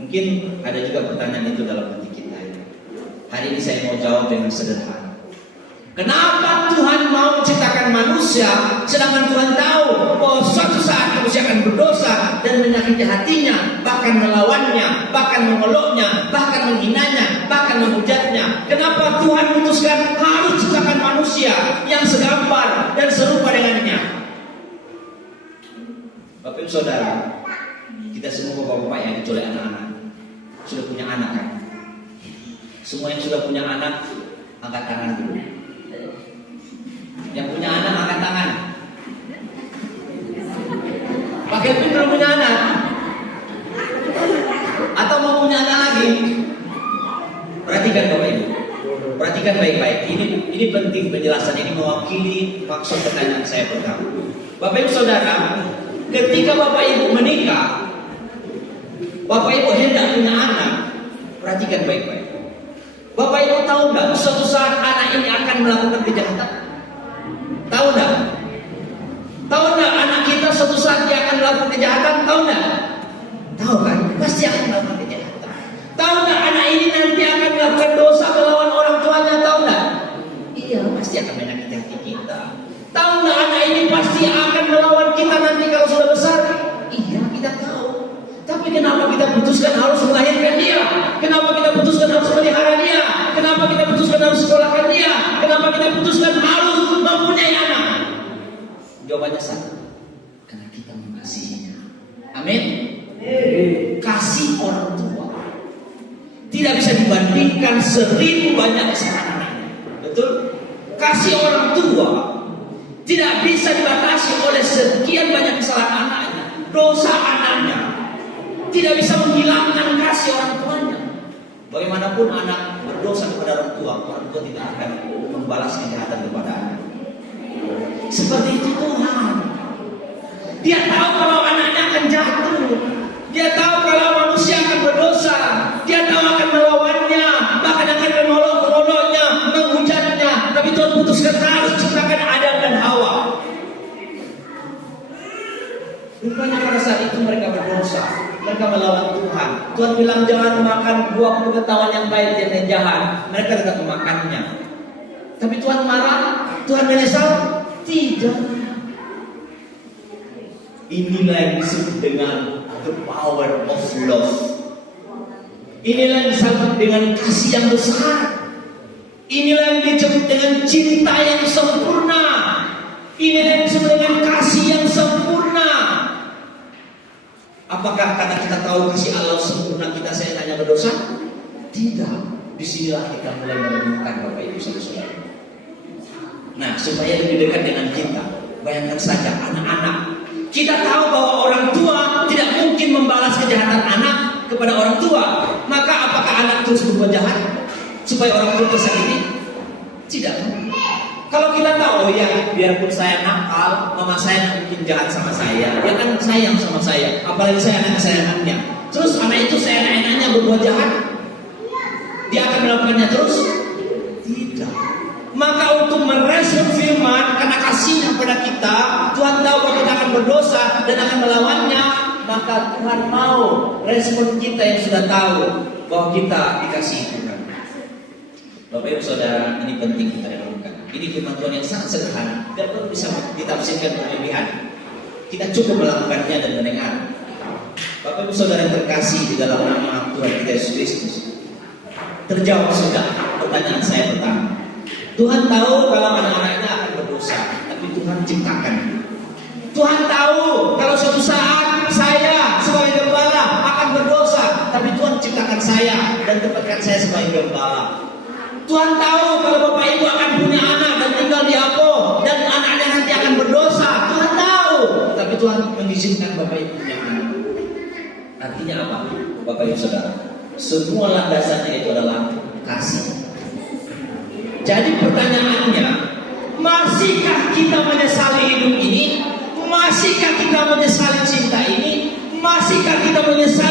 Mungkin ada juga pertanyaan itu dalam hati kita. Hari ini saya mau jawab dengan sederhana. Kenapa Tuhan mau menciptakan manusia, sedangkan Tuhan tahu bahwa suatu saat manusia akan berdosa dan menyakiti hatinya, bahkan melawannya, bahkan mengeloknya, bahkan menghinanya, bahkan menghujatnya? Kenapa Tuhan memutuskan harus ciptakan manusia yang segambar dan serupa dengannya? Bapak Ibu Saudara, kita semua bapak-bapak yang kecuali anak-anak sudah punya anak kan? Semua yang sudah punya anak angkat tangan dulu. Yang punya anak angkat tangan. Pak Kevin belum punya anak? Atau mau punya anak lagi? Perhatikan Bapak Ibu. Perhatikan baik-baik. Ini penting penjelasan, ini mewakili maksud pertanyaan saya pertama. Bapak Ibu Saudara, ketika Bapak Ibu menikah, Bapak Ibu hendak punya anak, perhatikan baik-baik. Bapak Ibu tahu nggak suatu saat anak ini akan melakukan kejahatan? Tahu nggak? Tahu nggak anak kita suatu saat dia akan melakukan kejahatan? Tahu nggak? Tahu kan? Pasti akan melakukan kejahatan. Tahu nggak anak ini nanti akan melakukan dosa melawan orang tuanya? Tahu nggak? Iya, pasti akan menyakiti hati kita. Tahu nggak anak ini pasti akan melawan kita nanti kalau sudah besar? Iya, kita tahu. Tapi kenapa kita putuskan harus melahirkan dia? Kenapa kita putuskan harus melihara dia? Kenapa kita putuskan harus sekolahkan dia? Kenapa kita putuskan harus mempunyai anak? Jawabannya satu, karena kita mengasihinya. Amin. Kasih orang tua tidak bisa dibandingkan 1000 banyak kesalahan anaknya. Betul? Kasih orang tua tidak bisa dibatasi oleh sekian banyak kesalahan anaknya, dosa anaknya. Tidak bisa menghilangkan kasih orang tuanya. Bagaimanapun anak berdosa kepada orang tua tidak akan membalas kejahatan kepada anak. Seperti itu Tuhan. Dia tahu kalau anaknya akan jatuh. Dia tahu kalau manusia akan berdosa. Dia tahu akan melawannya, bahkan akan menolak-menolaknya, menghujatnya. Tapi Tuhan putuskan harus ciptakan Adam dan Hawa. Rupanya pada saat itu mereka berdosa. Mereka melawan Tuhan. Tuhan bilang jangan makan buah pengetahuan yang baik dan yang jahat. Mereka tetap memakannya. Tapi Tuhan marah, Tuhan menyesal? Tidak. Inilah yang disebut dengan the power of love. Inilah yang disebut dengan kasih yang besar. Inilah yang disebut dengan cinta yang sempurna. Inilah yang disebut dengan kasih yang sempurna. Apakah karena kita tahu kasih Allah sempurna kita hanya berdosa? Tidak. Disinilah kita mulai menemukan Bapak Ibu Saudara. Nah, supaya lebih dekat dengan kita, bayangkan saja anak-anak. Kita tahu bahwa orang tua tidak mungkin membalas kejahatan anak kepada orang tua. Maka apakah anak terus berbuat jahat supaya orang tua tersakiti? Tidak. Kalau kita tahu ya, biarpun saya nakal, mama saya mungkin jahat sama saya, dia kan sayang sama saya, apalagi saya anak kesayangannya. Terus anak itu saya enak-enaknya berbuat jahat, dia akan melakukannya terus? Tidak. Maka untuk merespon firman, karena kasihnya kepada kita, Tuhan tahu bahwa kita akan berdosa dan akan melawannya, maka Tuhan mau respon kita yang sudah tahu bahwa kita dikasihi Tuhan. Bapak Ibu Saudara, ini penting kita renungkan. Ini firman Tuhan yang sangat sederhana, tidak perlu bisa ditafsirkan berlebihan. Kita cukup melakukannya dan mendengar. Bapak Ibu Saudara yang terkasih di dalam nama Tuhan kita Yesus Kristus, terjawab sudah pertanyaan saya pertama. Tuhan tahu kalau anak-anaknya akan berdosa, tapi Tuhan ciptakan. Tuhan tahu kalau suatu saat saya sebagai gembala akan berdosa, tapi Tuhan ciptakan saya dan tempatkan saya sebagai gembala. Tuhan tahu kalau Bapak Ibu akan punya anak dan tinggal di Apo dan anaknya nanti akan berdosa. Tuhan tahu, tapi Tuhan mengizinkan Bapak Ibu punya anak. Artinya apa, Bapak Ibu Saudara? Semua landasannya itu adalah kasih. Jadi pertanyaannya, masihkah kita menyesali hidup ini? Masihkah kita menyesali cinta ini? Masihkah kita menyesali